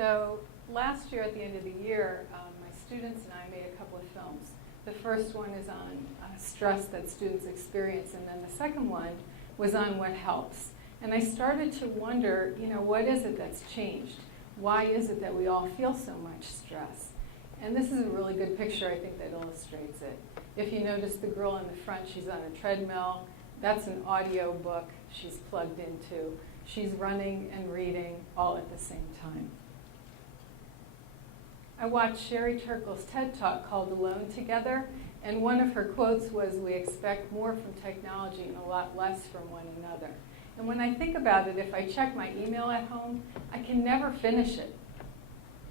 So last year at the end of the year, my students and I made a couple of films. The first one is on stress that students experience, and then the second one was on what helps. And I started to wonder, what is it that's changed? Why is it that we all feel so much stress? And this is a really good picture, I think, that illustrates it. If you notice the girl in the front, she's on a treadmill. That's an audio book she's plugged into. She's running and reading all at the same time. I watched Sherry Turkle's TED Talk called Alone Together, and one of her quotes was, "We expect more from technology and a lot less from one another." And when I think about it, if I check my email at home, I can never finish it.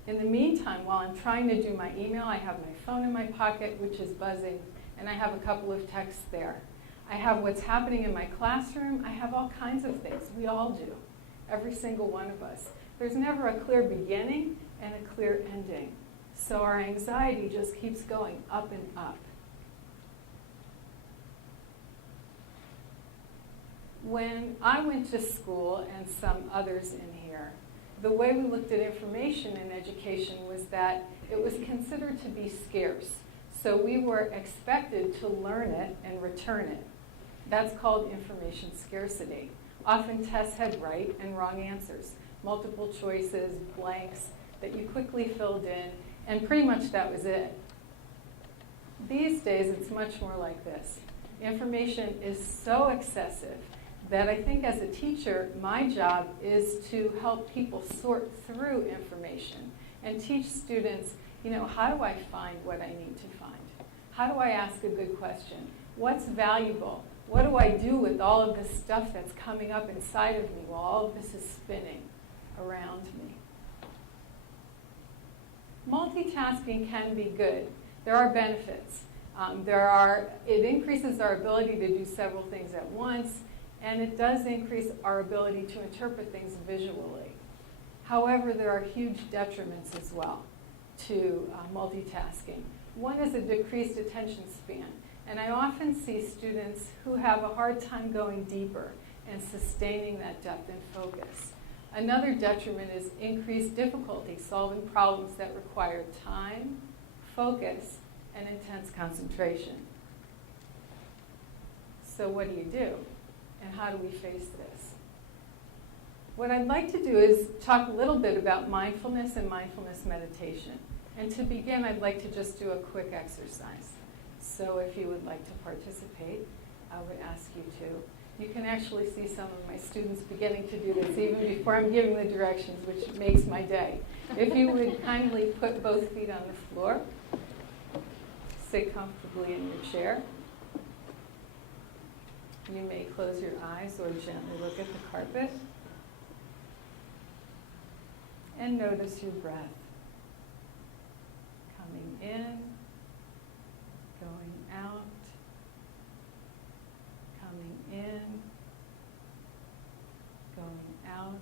In the meantime, while I'm trying to do my email, I have my phone in my pocket, which is buzzing, and I have a couple of texts there. I have what's happening in my classroom. I have all kinds of things. We all do, every single one of us. There's never a clear beginning and a clear ending. So our anxiety just keeps going up and up. When I went to school, and some others in here, the way we looked at information in education was that it was considered to be scarce. So we were expected to learn it and return it. That's called information scarcity. Often tests had right and wrong answers, multiple choices, blanks that you quickly filled in, and pretty much that was it. These days, it's much more like this. Information is so excessive that I think as a teacher, my job is to help people sort through information and teach students, how do I find what I need to find? How do I ask a good question? What's valuable? What do I do with all of this stuff that's coming up inside of me while all of this is spinning around me? Multitasking can be good. There are benefits. It increases our ability to do several things at once, and it does increase our ability to interpret things visually. However, there are huge detriments as well to multitasking. One is a decreased attention span, and I often see students who have a hard time going deeper and sustaining that depth and focus. Another detriment is increased difficulty solving problems that require time, focus, and intense concentration. So what do? And how do we face this? What I'd like to do is talk a little bit about mindfulness and mindfulness meditation. And to begin, I'd like to just do a quick exercise. So if you would like to participate, I would ask you to. You can actually see some of my students beginning to do this even before I'm giving the directions, which makes my day. If you would kindly put both feet on the floor, sit comfortably in your chair. You may close your eyes or gently look at the carpet. And notice your breath. Coming in, going out, coming in, going out.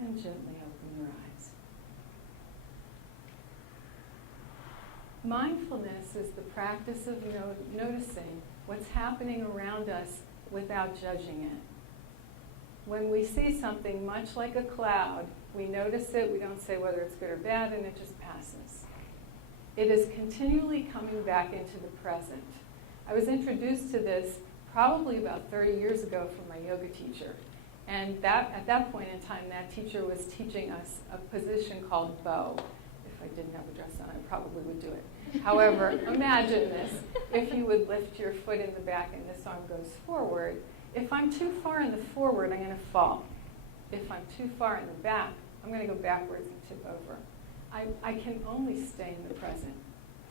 And gently open your eyes. Mindfulness is the practice of noticing what's happening around us without judging it. When we see something much like a cloud, we notice it, we don't say whether it's good or bad, and it just passes. It is continually coming back into the present. I was introduced to this probably about 30 years ago from my yoga teacher. And at that point in time, that teacher was teaching us a position called bow. If I didn't have a dress on, I probably would do it. However, imagine this. If you would lift your foot in the back and this arm goes forward, if I'm too far in the forward, I'm going to fall. If I'm too far in the back, I'm going to go backwards and tip over. I can only stay in the present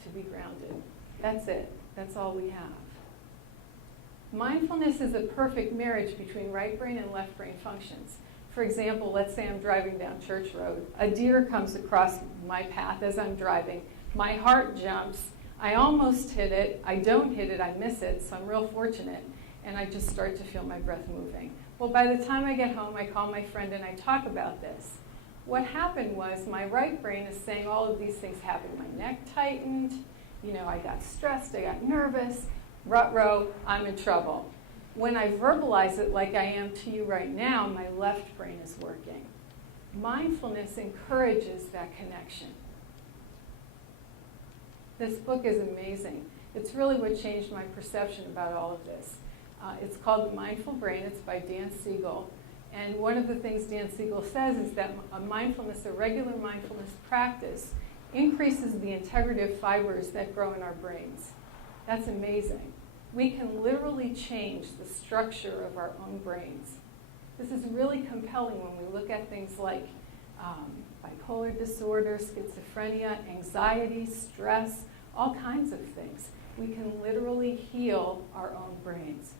to be grounded. That's it. That's all we have. Mindfulness is a perfect marriage between right brain and left brain functions. For example, let's say I'm driving down Church Road. A deer comes across my path as I'm driving. My heart jumps. I almost hit it. I don't hit it. I miss it. So I'm real fortunate. And I just start to feel my breath moving. Well, by the time I get home, I call my friend and I talk about this. What happened was my right brain is saying all of these things happened. My neck tightened. I got stressed. I got nervous. Ruh-roh, I'm in trouble. When I verbalize it like I am to you right now, my left brain is working. Mindfulness encourages that connection. This book is amazing. It's really what changed my perception about all of this. It's called The Mindful Brain. It's by Dan Siegel. And one of the things Dan Siegel says is that a regular mindfulness practice, increases the integrative fibers that grow in our brains. That's amazing. We can literally change the structure of our own brains. This is really compelling when we look at things like bipolar disorder, schizophrenia, anxiety, stress, all kinds of things. We can literally heal our own brains.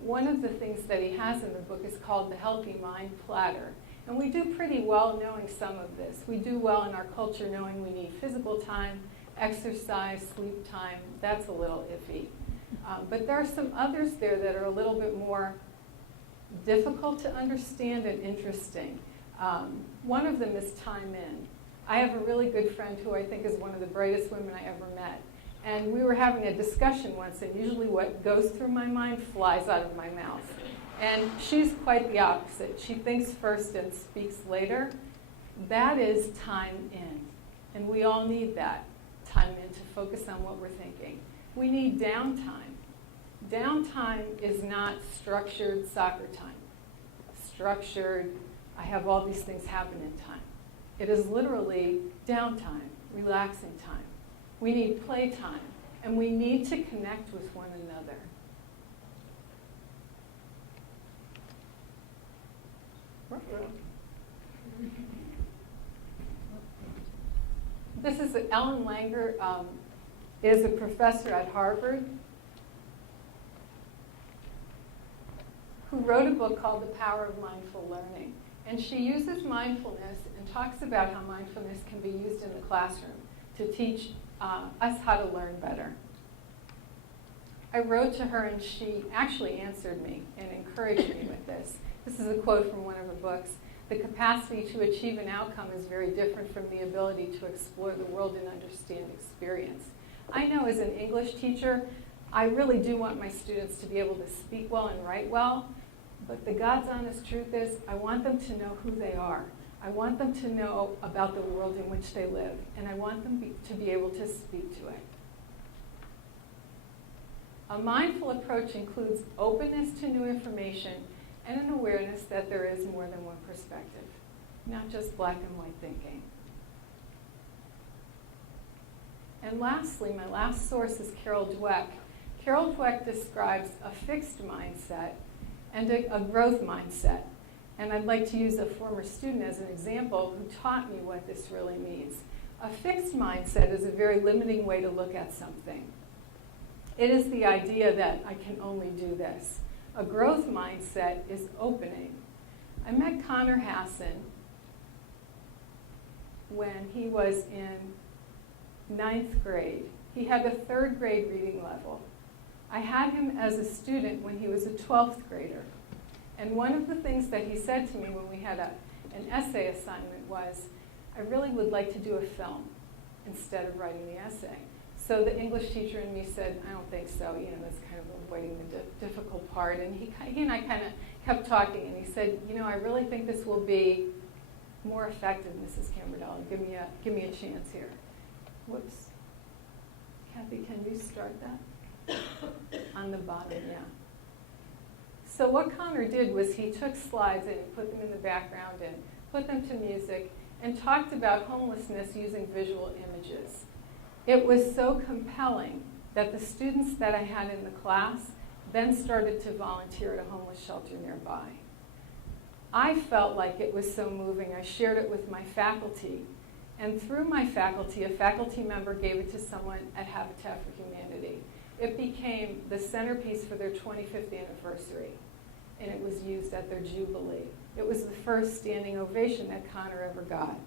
One of the things that he has in the book is called the Healthy Mind Platter. And we do pretty well knowing some of this. We do well in our culture knowing we need physical time, exercise, sleep time. That's a little iffy. But there are some others there that are a little bit more difficult to understand and interesting. One of them is time in. I have a really good friend who I think is one of the brightest women I ever met. And we were having a discussion once, and usually what goes through my mind flies out of my mouth. And she's quite the opposite. She thinks first and speaks later. That is time in. And we all need that time in to focus on what we're thinking. We need downtime. Downtime is not structured soccer time. Structured, I have all these things happen in time. It is literally downtime, relaxing time. We need playtime, and we need to connect with one another. This is Ellen Langer, is a professor at Harvard who wrote a book called The Power of Mindful Learning. And she uses mindfulness and talks about how mindfulness can be used in the classroom to teach us how to learn better. I wrote to her, and she actually answered me and encouraged me with this. This is a quote from one of her books. The capacity to achieve an outcome is very different from the ability to explore the world and understand experience. I know as an English teacher, I really do want my students to be able to speak well and write well, but the God's honest truth is I want them to know who they are. I want them to know about the world in which they live, and I want them to be able to speak to it. A mindful approach includes openness to new information and an awareness that there is more than one perspective, not just black and white thinking. And lastly, my last source is Carol Dweck. Carol Dweck describes a fixed mindset and a growth mindset. And I'd like to use a former student as an example who taught me what this really means. A fixed mindset is a very limiting way to look at something. It is the idea that I can only do this. A growth mindset is opening. I met Connor Hassan when he was in 9th grade. He had a 3rd grade reading level. I had him as a student when he was a 12th grader. And one of the things that he said to me when we had an essay assignment was, I really would like to do a film instead of writing the essay. So the English teacher in me said, I don't think so. That's kind of avoiding the difficult part. And he and I kind of kept talking, and he said, I really think this will be more effective, Mrs. Cambardella. Give me a chance here. Whoops. Kathy, can you start that? On the bottom, yeah. So what Connor did was he took slides and put them in the background and put them to music and talked about homelessness using visual images. It was so compelling that the students that I had in the class then started to volunteer at a homeless shelter nearby. I felt like it was so moving. I shared it with my faculty. And through my faculty, a faculty member gave it to someone at Habitat for Humanity. It became the centerpiece for their 25th anniversary, and it was used at their Jubilee. It was the first standing ovation that Connor ever got.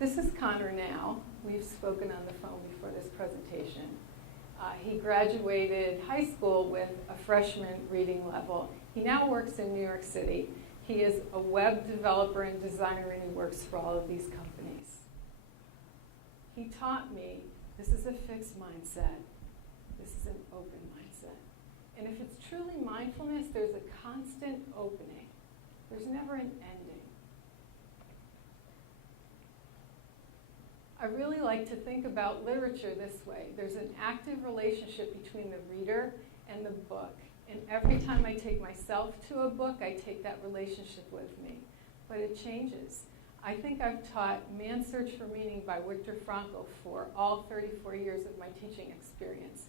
This is Connor now. We've spoken on the phone before this presentation. He graduated high school with a freshman reading level. He now works in New York City. He is a web developer and designer, and he works for all of these companies. He taught me this is a fixed mindset. This is an open mindset. And if it's truly mindfulness, there's a constant opening. There's never an ending. I really like to think about literature this way. There's an active relationship between the reader and the book. And every time I take myself to a book, I take that relationship with me. But it changes. I think I've taught Man's Search for Meaning by Viktor Frankl for all 34 years of my teaching experience.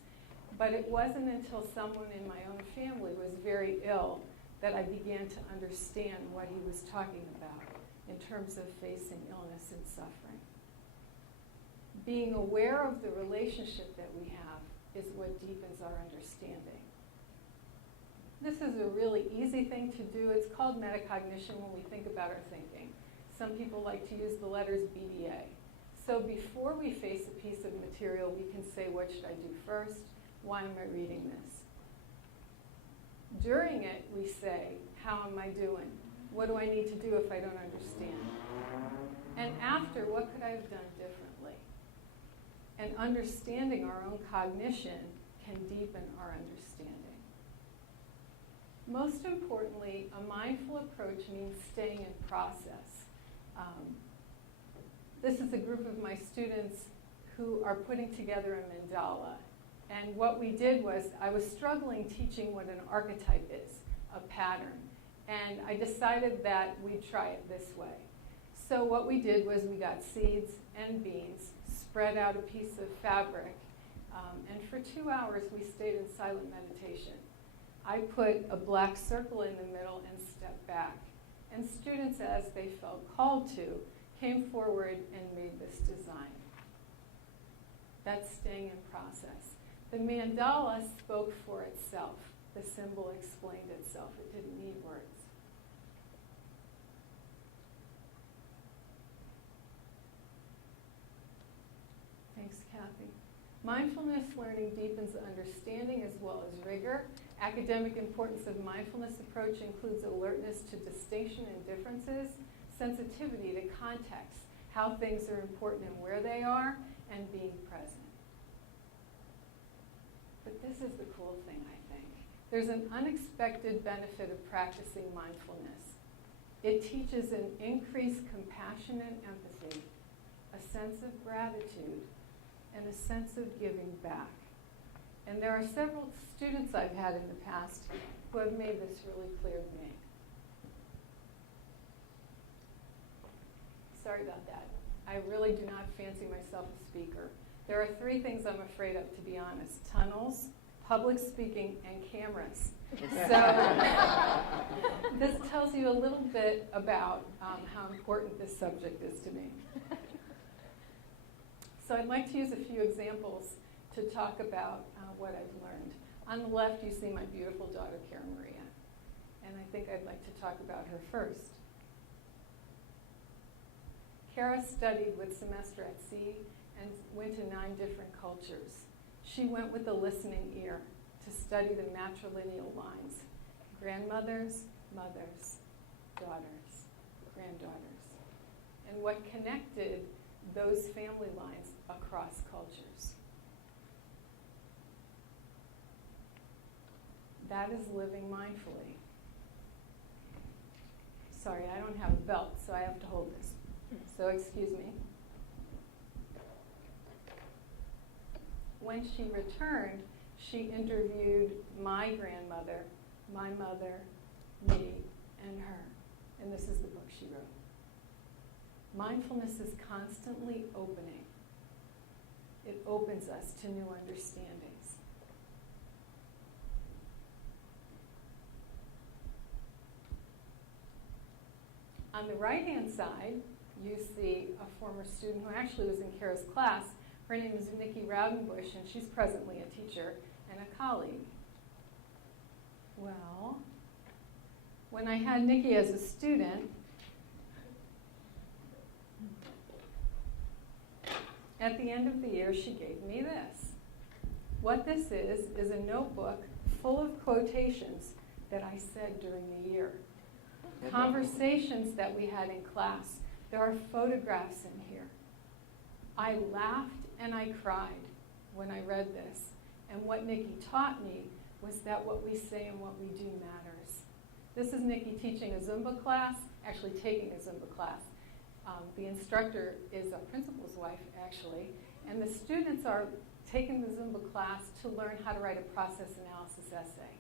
But it wasn't until someone in my own family was very ill that I began to understand what he was talking about in terms of facing illness and suffering. Being aware of the relationship that we have is what deepens our understanding. This is a really easy thing to do. It's called metacognition when we think about our thinking. Some people like to use the letters BDA. So before we face a piece of material, we can say, what should I do first? Why am I reading this? During it, we say, how am I doing? What do I need to do if I don't understand? And after, what could I have done differently? And understanding our own cognition can deepen our understanding. Most importantly, a mindful approach means staying in process. This is a group of my students who are putting together a mandala. And what we did was, I was struggling teaching what an archetype is, a pattern. And I decided that we'd try it this way. So what we did was we got seeds and beans, spread out a piece of fabric, and for 2 hours we stayed in silent meditation. I put a black circle in the middle and stepped back. And students, as they felt called to, came forward and made this design. That's staying in process. The mandala spoke for itself. The symbol explained itself. It didn't need words. Thanks, Kathy. Mindfulness learning deepens understanding as well as rigor. Academic importance of mindfulness approach includes alertness to distinction and differences, sensitivity to context, how things are important and where they are, and being present. But this is the cool thing, I think. There's an unexpected benefit of practicing mindfulness. It teaches an increased compassion and empathy, a sense of gratitude, and a sense of giving back. And there are several students I've had in the past who have made this really clear to me. Sorry about that. I really do not fancy myself a speaker. There are 3 things I'm afraid of, to be honest: tunnels, public speaking, and cameras. So this tells you a little bit about how important this subject is to me. So I'd like to use a few examples to talk about what I've learned. On the left, you see my beautiful daughter, Karen Maria. And I think I'd like to talk about her first. Kara studied with semester at sea and went to 9 different cultures. She went with a listening ear to study the matrilineal lines: grandmothers, mothers, daughters, granddaughters, and what connected those family lines across cultures. That is living mindfully. Sorry, I don't have a belt, so I have to hold this. So excuse me. When she returned, she interviewed my grandmother, my mother, me, and her. And this is the book she wrote. Mindfulness is constantly opening. It opens us to new understandings. On the right-hand side, you see a former student who actually was in Kara's class. Her name is Nikki Raudenbush, and she's presently a teacher and a colleague. Well, when I had Nikki as a student, at the end of the year, she gave me this. What this is a notebook full of quotations that I said during the year. Conversations that we had in class. There are photographs in here. I laughed and I cried when I read this. And what Nikki taught me was that what we say and what we do matters. This is Nikki teaching a Zumba class, actually taking a Zumba class. The instructor is a principal's wife, actually, and the students are taking the Zumba class to learn how to write a process analysis essay,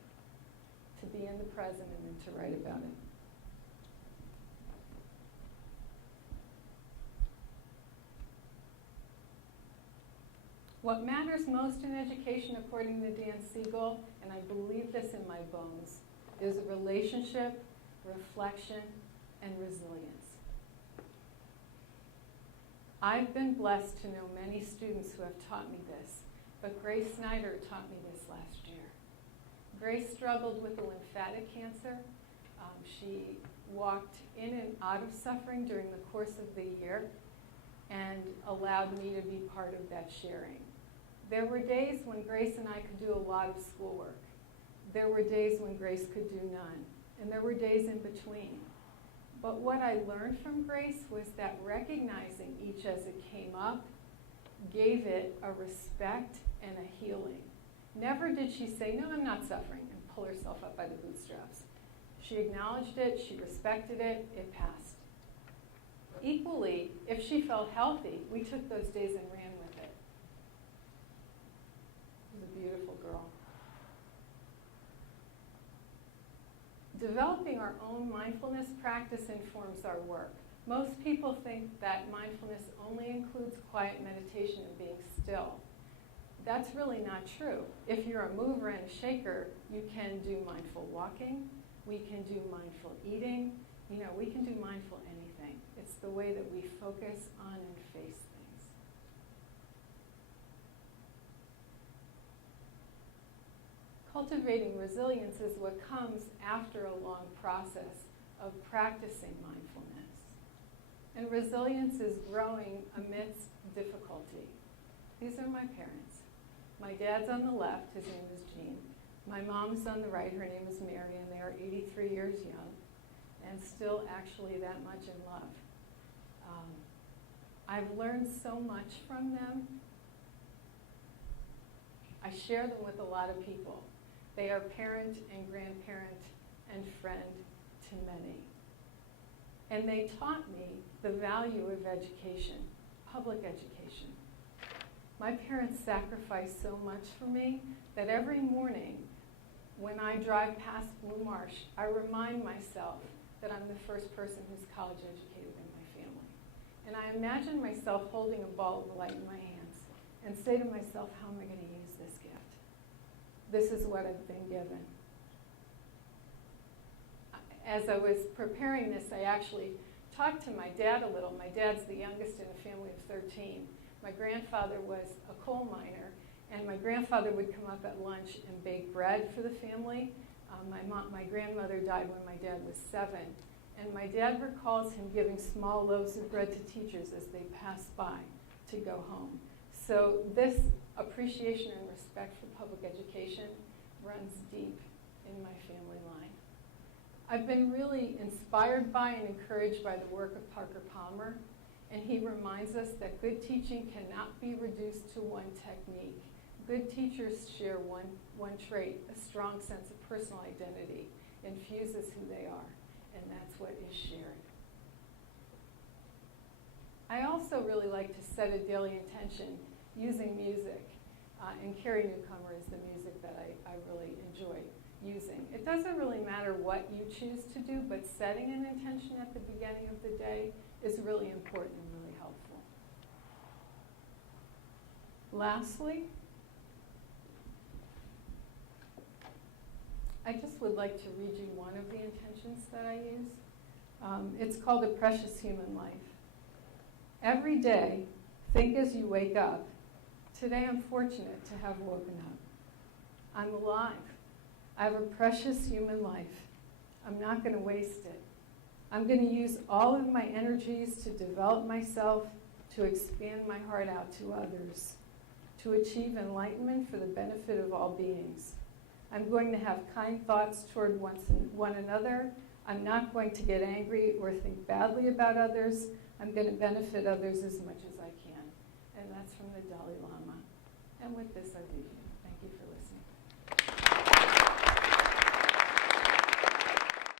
to be in the present and then to write about it. What matters most in education, according to Dan Siegel, and I believe this in my bones, is relationship, reflection, and resilience. I've been blessed to know many students who have taught me this, but Grace Snyder taught me this last year. Grace struggled with a lymphatic cancer. She walked in and out of suffering during the course of the year and allowed me to be part of that sharing. There were days when Grace and I could do a lot of schoolwork. There were days when Grace could do none, and there were days in between. But what I learned from Grace was that recognizing each as it came up gave it a respect and a healing. Never did she say, no, I'm not suffering, and pull herself up by the bootstraps. She acknowledged it, she respected it, it passed. Equally, if she felt healthy, we took those days and ran with it. She was a beautiful girl. Developing our own mindfulness practice informs our work. Most people think that mindfulness only includes quiet meditation and being still. That's really not true. If you're a mover and a shaker, you can do mindful walking, we can do mindful eating, we can do mindful anything. It's the way that we focus on and face things. Cultivating resilience is what comes after a long process of practicing mindfulness. And resilience is growing amidst difficulty. These are my parents. My dad's on the left, his name is Jean. My mom's on the right, her name is Mary, and they are 83 years young and still actually that much in love. I've learned so much from them. I share them with a lot of people. They are parent and grandparent and friend to many. And they taught me the value of education, public education. My parents sacrificed so much for me that every morning when I drive past Blue Marsh, I remind myself that I'm the first person who's college educated in my family. And I imagine myself holding a ball of light in my hands and say to myself, how am I going to use this gift? This is what I've been given. As I was preparing this, I actually talked to my dad a little. My dad's the youngest in a family of 13. My grandfather was a coal miner, and my grandfather would come up at lunch and bake bread for the family. My grandmother died when my dad was 7, and my dad recalls him giving small loaves of bread to teachers as they passed by to go home. So this appreciation and respect for public education runs deep in my family line. I've been really inspired by and encouraged by the work of Parker Palmer, and he reminds us that good teaching cannot be reduced to one technique. Good teachers share one trait, a strong sense of personal identity, infuses who they are, and that's what is shared. I also really like to set a daily intention using music, and Carrie Newcomer is the music that I really enjoy using. It doesn't really matter what you choose to do, but setting an intention at the beginning of the day is really important and really helpful. Lastly, I just would like to read you one of the intentions that I use. It's called A Precious Human Life. Every day, think as you wake up, today I'm fortunate to have woken up. I'm alive. I have a precious human life. I'm not going to waste it. I'm going to use all of my energies to develop myself, to expand my heart out to others, to achieve enlightenment for the benefit of all beings. I'm going to have kind thoughts toward one another. I'm not going to get angry or think badly about others. I'm going to benefit others as much as I can. And that's from the Dalai Lama. And with this, I leave you.